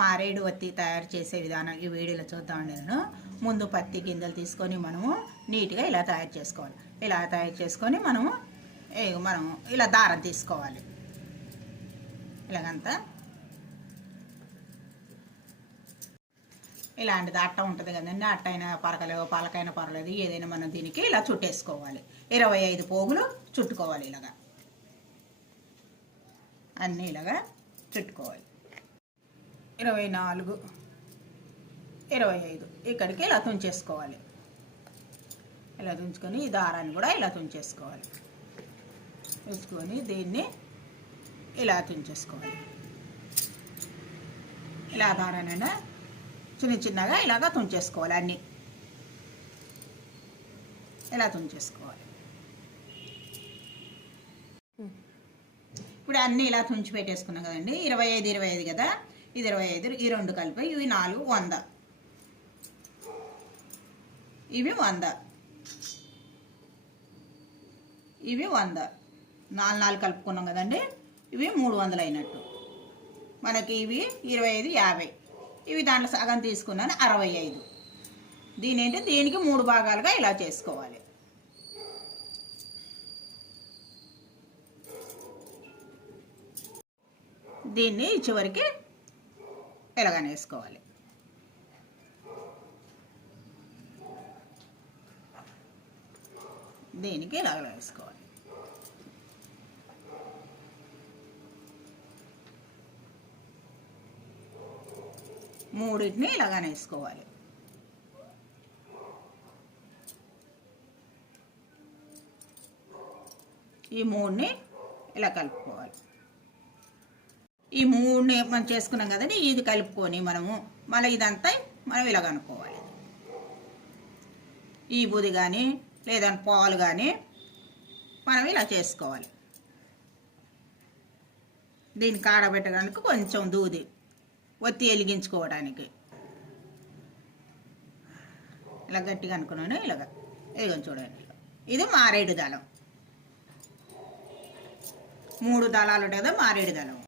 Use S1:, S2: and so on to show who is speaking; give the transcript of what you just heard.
S1: మారేడు వత్తి తయారు చేసే విధానం ఈ వీడియోలో చూద్దామండి నేను. ముందు పత్తి గింజలు తీసుకొని మనము నీట్గా ఇలా తయారు చేసుకోవాలి. ఇలా తయారు చేసుకొని మనము ఏ మనము ఇలా దారం తీసుకోవాలి. ఇలాగంతా. ఇలాంటిది అట్ట ఉంటుంది కదండి అట్ట అయినా పరకలేవు పలకైనా పర్లేదు ఏదైనా మనం దీనికి ఇలా చుట్టేసుకోవాలి. ఇరవై ఐదు పోగులు చుట్టుకోవాలి ఇలాగా. అన్నీ ఇలాగా చుట్టుకోవాలి. ఇరవై నాలుగు. ఇరవై ఐదు. ఇక్కడికి ఇలా తుంచేసుకోవాలి. ఇలా తుంచుకొని ఈ దారాన్ని కూడా ఇలా తుంచేసుకోవాలి. తుంచుకొని దీన్ని ఇలా తుంచేసుకోవాలి. ఇలా దారానైనా చిన్న చిన్నగా ఇలాగా తుంచేసుకోవాలి అన్నీ. ఇలా తుంచేసుకోవాలి. ఇప్పుడు అన్నీ ఇలా తుంచి పెట్టేసుకున్నాం కదండి. ఇరవై ఐదు ఇరవై ఐదు కదా? ఇది ఇరవై ఐదు ఈ రెండు కలిపి ఇవి నాలుగు వంద. ఇవి వంద. ఇవి వంద. నాలుగు నాలుగు కలుపుకున్నాం కదండి. ఇవి మూడు వందలు అయినట్టు మనకి ఇవి ఇరవై ఐదు యాభై. ఇవి దాంట్లో సగం తీసుకున్నాను అరవై ఐదు. దీని ఏంటి దీనికి మూడు భాగాలుగా ఇలా చేసుకోవాలి. దీన్ని చివరికి ఎలాగని వేసుకోవాలి. దీనికి ఇలాగ వేసుకోవాలి. మూడింటిని ఇలాగనే వేసుకోవాలి. ఈ మూడుని ఇలా కలుపుకోవాలి. ఈ మూడుని మనం చేసుకున్నాం కదండి ఇది కలుపుకొని మనము మళ్ళీ ఇదంతా మనం ఇలా కనుక్కోవాలి. ఈ బుది కానీ లేదంటే పాలు కానీ మనం ఇలా చేసుకోవాలి. దీన్ని కాడబెట్టడానికి కొంచెం దూది ఒత్తి వెలిగించుకోవడానికి. ఇలా గట్టిగా అనుకున్నాను ఇలాగ. ఇదిగో చూడండి. ఇది మారేడు దళం. మూడు దళాలు ఉంటాయి కదా మారేడు దళం.